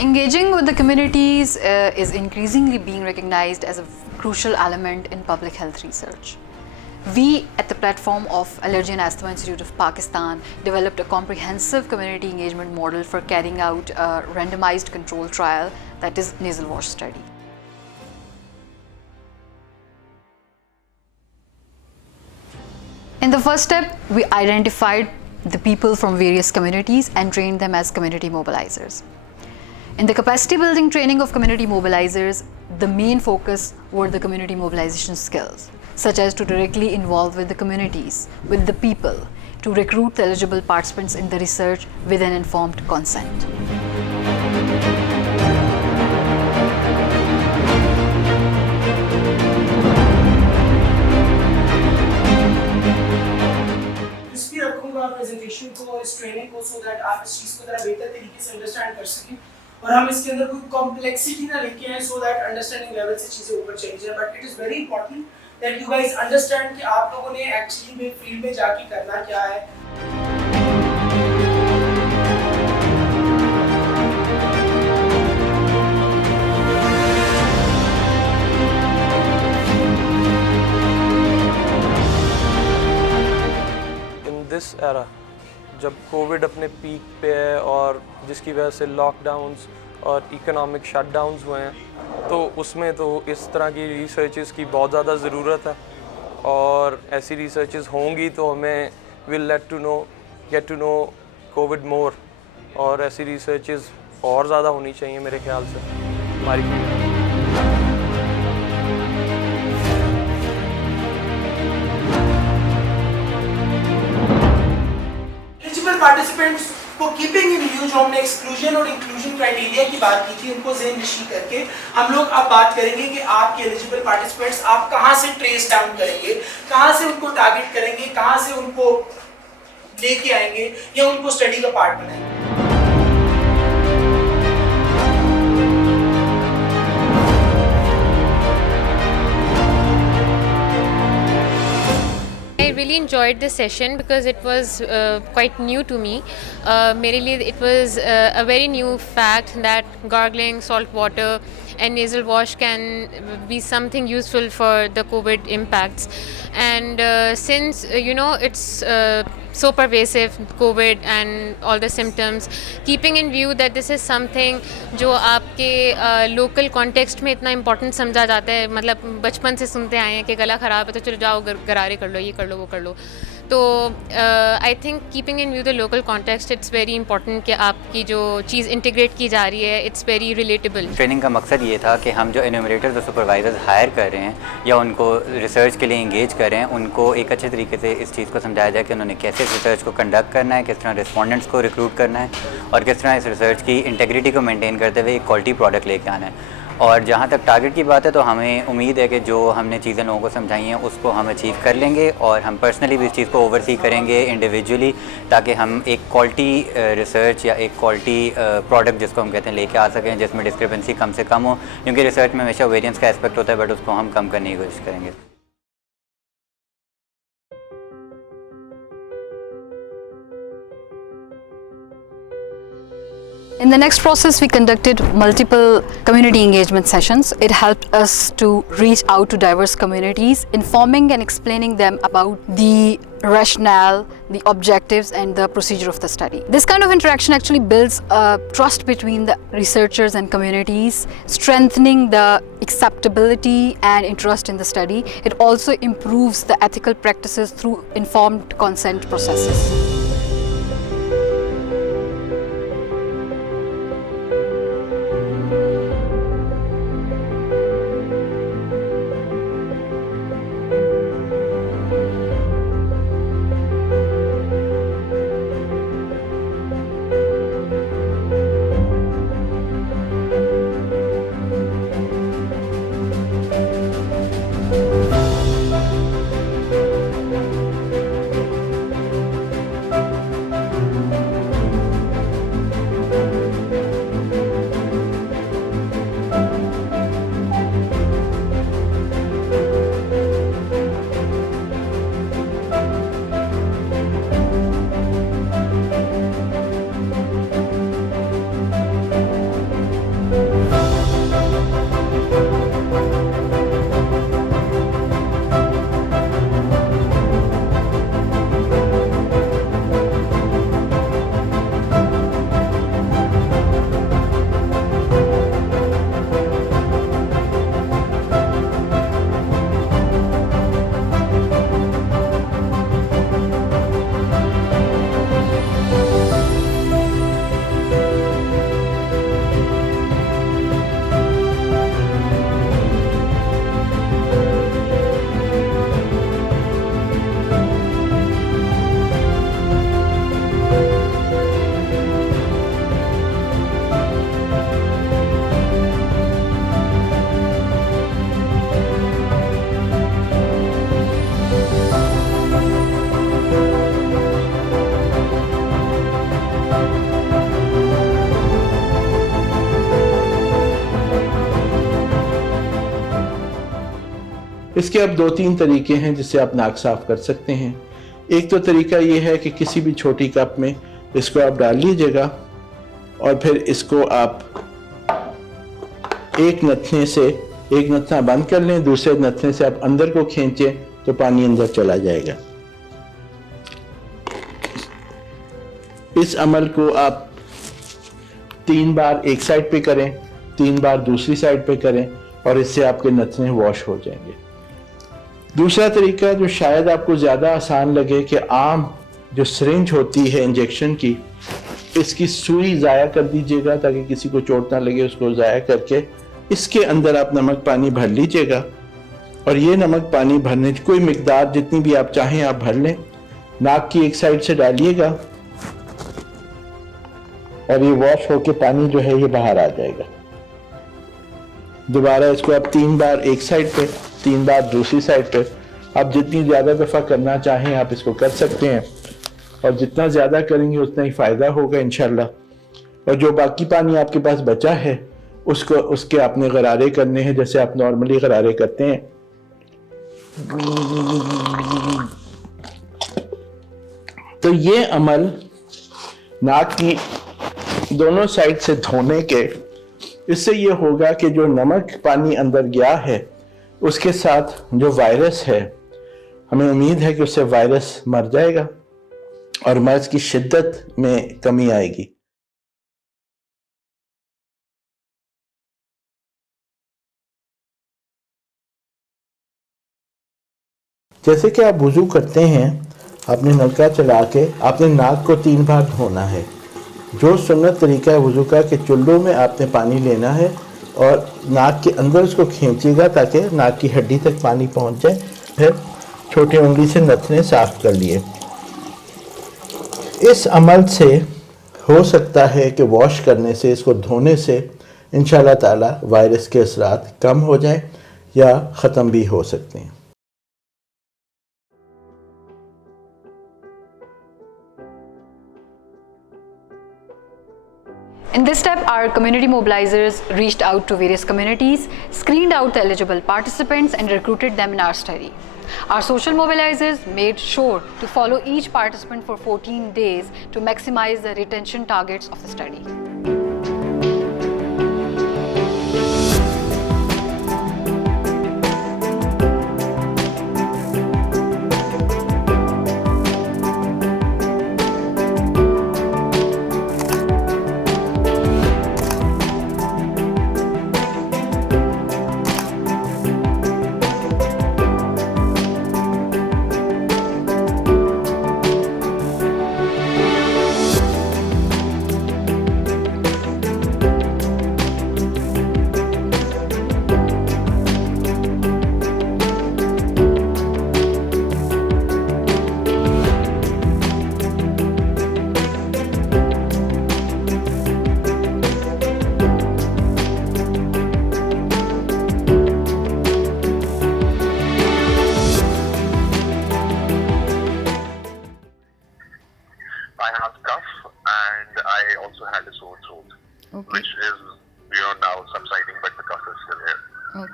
Engaging with the communities is increasingly being recognized as a crucial element in public health research. We at the platform of Allergy and Asthma Institute of Pakistan developed a comprehensive community engagement model for carrying out a randomized control trial, that is nasal wash study. In the first step, we identified the people from various communities and trained them as community mobilizers. In the capacity building training of community mobilizers, the main focus were the community mobilization skills, such as to directly involve with the communities, with the people, to recruit the eligible participants in the research with an informed consent. इसलिए रखूंगा प्रेजेंटेशन को, इस ट्रेनिंग को, so that आप इस चीज़ को ज़रा बेहतर तरीके से अंडरस्टैंड कर सकें और हम इसके अंदर कोई कॉम्प्लेक्सिटी ना लेके आए, सो दैट अंडरस्टैंडिंग लेवल से चीज़ें ऊपर चली जाए. But it is very important that you guys understand कि आप लोगों ने एक्चुअली में फील्ड में जाके करना क्या है. दिस एरा जब कोविड अपने पीक पे है और जिसकी वजह से लॉकडाउन्स और इकोनॉमिक शटडाउन्स हुए हैं, तो उसमें तो इस तरह की रिसर्चेस की बहुत ज़्यादा ज़रूरत है. और ऐसी रिसर्चेस होंगी तो हमें will get to know COVID more, और ऐसी रिसर्चेस और ज़्यादा होनी चाहिए मेरे ख्याल से हमारी फील्ड में. पार्टिसिपेंट्स को कीपिंग इन व्यू, जो हमने एक्सक्लूजन और इंक्लूजन क्राइटेरिया की बात की थी, उनको ज़हन नशीं करके हम लोग अब बात करेंगे कि आपके एलिजिबल पार्टिसिपेंट्स आप कहां से ट्रेस डाउन करेंगे, कहां से उनको टारगेट करेंगे, कहां से उनको लेके आएंगे या उनको स्टडी का पार्ट बनाएंगे. I really enjoyed this session because it was quite new to me. मेरे लिए it was a very new fact that gargling, salt water and nasal wash can be something useful for the COVID impacts. And since it's so pervasive, COVID and all the symptoms, keeping in view that this is something जो आपके local context में इतना important समझा जाता है, मतलब बचपन से सुनते आए हैं कि गला ख़राब है तो चलो जाओ गरारे कर लो, ये कर लो, वो कर लो. तो I think keeping in view the local context, it's very important कि आपकी जो चीज़ इंटीग्रेट की जा रही है, इट्स वेरी रिलेटेबल. ट्रेनिंग का मकसद ये था कि हम जो एन्यूमरेटर्स और सुपरवाइजर्स हायर कर रहे हैं या उनको रिसर्च के लिए इंगेज कर रहे हैं, उनको एक अच्छे तरीके से इस चीज़ को समझाया जाए कि उन्होंने कैसे इस रिसर्च को कंडक्ट करना है, किस तरह रिस्पॉन्डेंट्स को रिक्रूट करना है और किस तरह इस रिसर्च की इंटेग्रिटी को मेनटेन करते हुए एक क्वालिटी प्रोडक्ट लेके आना है. और जहाँ तक टारगेट की बात है तो हमें उम्मीद है कि जो हमने चीज़ें लोगों को समझाई हैं उसको हम अचीव कर लेंगे और हम पर्सनली भी इस चीज़ को ओवरसी करेंगे इंडिविजुअली, ताकि हम एक क्वालिटी रिसर्च या एक क्वालिटी प्रोडक्ट जिसको हम कहते हैं लेके आ सकें, जिसमें डिस्क्रिपेंसी कम से कम हो, क्योंकि रिसर्च में हमेशा वेरिएंस का एस्पेक्ट होता है, बट उसको हम कम करने की कोशिश करेंगे. In the next process, we conducted multiple community engagement sessions. It helped us to reach out to diverse communities, informing and explaining them about the rationale, the objectives and the procedure of the study. This kind of interaction actually builds a trust between the researchers and communities, strengthening the acceptability and interest in the study. It also improves the ethical practices through informed consent processes. इसके अब 2-3 तरीके हैं जिससे आप नाक साफ कर सकते हैं। एक तो तरीका ये है कि किसी भी छोटी कप में इसको आप डाल लीजिएगा और फिर इसको आप एक नथना बंद कर लें, दूसरे नथने से आप अंदर को खींचें तो पानी अंदर चला जाएगा। इस अमल को आप 3 बार एक साइड पे करें, 3 बार दूसरी साइड पे करें और इससे आपके नथने वॉश हो जाएंगे। दूसरा तरीका जो शायद आपको ज़्यादा आसान लगे कि आम जो सिरिंज होती है इंजेक्शन की, इसकी सुई ज़ाया कर दीजिएगा ताकि किसी को चोट ना लगे। उसको ज़ाया करके इसके अंदर आप नमक पानी भर लीजिएगा और ये नमक पानी भरने की कोई मिकदार जितनी भी आप चाहें आप भर लें। नाक की एक साइड से डालिएगा और ये वॉश होके पानी जो है ये बाहर आ जाएगा। दोबारा इसको आप 3 बार एक साइड पे, 3 बार दूसरी साइड पे, आप जितनी ज़्यादा दफ़ा करना चाहें आप इसको कर सकते हैं और जितना ज़्यादा करेंगे उतना ही फ़ायदा होगा इंशाल्लाह। और जो बाकी पानी आपके पास बचा है उसके आपने गरारे करने हैं जैसे आप नॉर्मली गरारे करते हैं। तो ये अमल नाक की दोनों साइड से धोने के, इससे ये होगा कि जो नमक पानी अंदर गया है उसके साथ जो वायरस है, हमें उम्मीद है कि उससे वायरस मर जाएगा और मर्ज की शिद्दत में कमी आएगी। जैसे कि आप वुज़ू करते हैं, आपने नलका चला के आपने नाक को 3 बार धोना है। जो सुन्नत तरीका है वुज़ू का कि चुल्लू में आपने पानी लेना है और नाक के अंदर उसको खींचिएगा ताकि नाक की हड्डी तक पानी पहुंच जाए। फिर छोटी उंगली से नथने साफ कर लिए। इस अमल से हो सकता है कि वॉश करने से, इसको धोने से इंशाल्लाह ताला वायरस के असरात कम हो जाए या ख़त्म भी हो सकते हैं। In this step, our community mobilizers reached out to various communities, screened out the eligible participants and recruited them in our study. Our social mobilizers made sure to follow each participant for 14 days to maximize the retention targets of the study.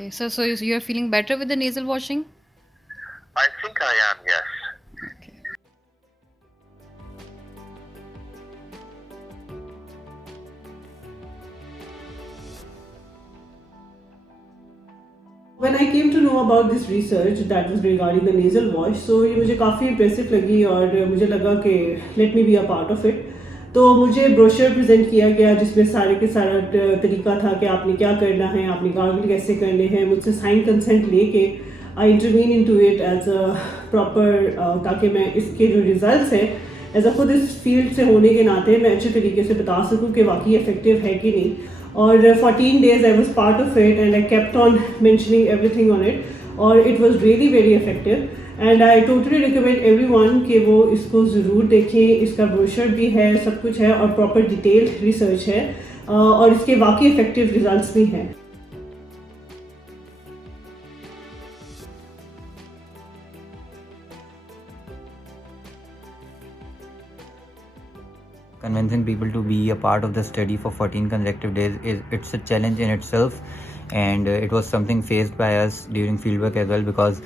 Okay, so you're feeling better with the nasal washing? I think I am, yes. Okay. When I came to know about this research that was regarding the nasal wash, so ये मुझे काफ़ी impressive लगी और मुझे लगा कि let me be a part of it. तो मुझे ब्रोशर प्रेजेंट किया गया जिसमें सारे के सारा तरीका था कि आपने क्या करना है, आपने गार्गल कैसे करने हैं। मुझसे साइन कंसेंट लेके I intervene into it as a proper, ताकि मैं इसके जो रिजल्ट्स हैं एज अ खुद इस फील्ड से होने के नाते मैं अच्छे तरीके से बता सकूं कि वाकई इफेक्टिव है कि नहीं। और 14 days I was part of it and I kept on mentioning everything on it और it was really very effective and I totally recommend everyone कि वो इसको ज़रूर देखें। इसका ब्रोशर भी है, सब कुछ है और प्रॉपर डिटेल्ड रिसर्च है और इसके वाकई इफेक्टिव रिजल्ट्स भी हैं। Convincing people to be a part of the study for 14 consecutive days it's a challenge in itself. and it was something faced by us during fieldwork as well, because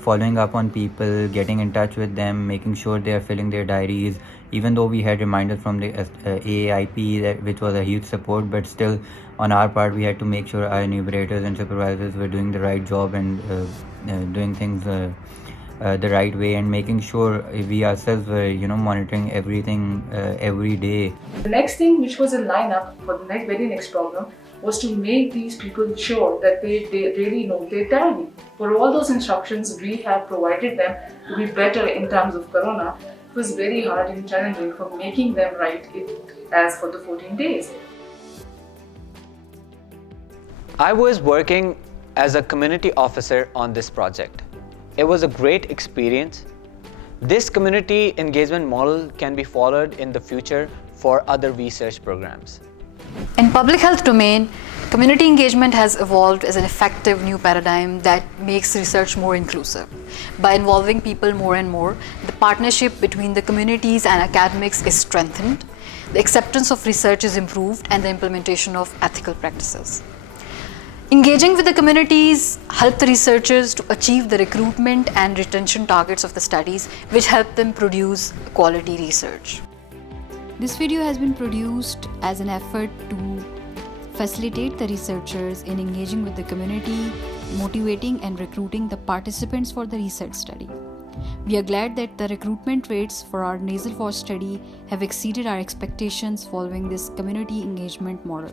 following up on people, getting in touch with them, making sure they are filling their diaries, even though we had reminders from the AAIP, which was a huge support, but still on our part we had to make sure our enumerators and supervisors were doing the right job and doing things the right way, and making sure we ourselves were monitoring everything every day. The next thing which was in lineup for the very next program was to make these people sure that they really know their diary. For all those instructions we have provided them to be better in terms of corona, it was very hard and challenging for making them write it as for the 14 days. I was working as a community officer on this project. It was a great experience. This community engagement model can be followed in the future for other research programs. In public health domain, community engagement has evolved as an effective new paradigm that makes research more inclusive. By involving people more and more, the partnership between the communities and academics is strengthened, the acceptance of research is improved, and the implementation of ethical practices. Engaging with the communities help the researchers to achieve the recruitment and retention targets of the studies, which help them produce quality research. This video has been produced as an effort to facilitate the researchers in engaging with the community, motivating and recruiting the participants for the research study. We are glad that the recruitment rates for our nasal wash study have exceeded our expectations following this community engagement model.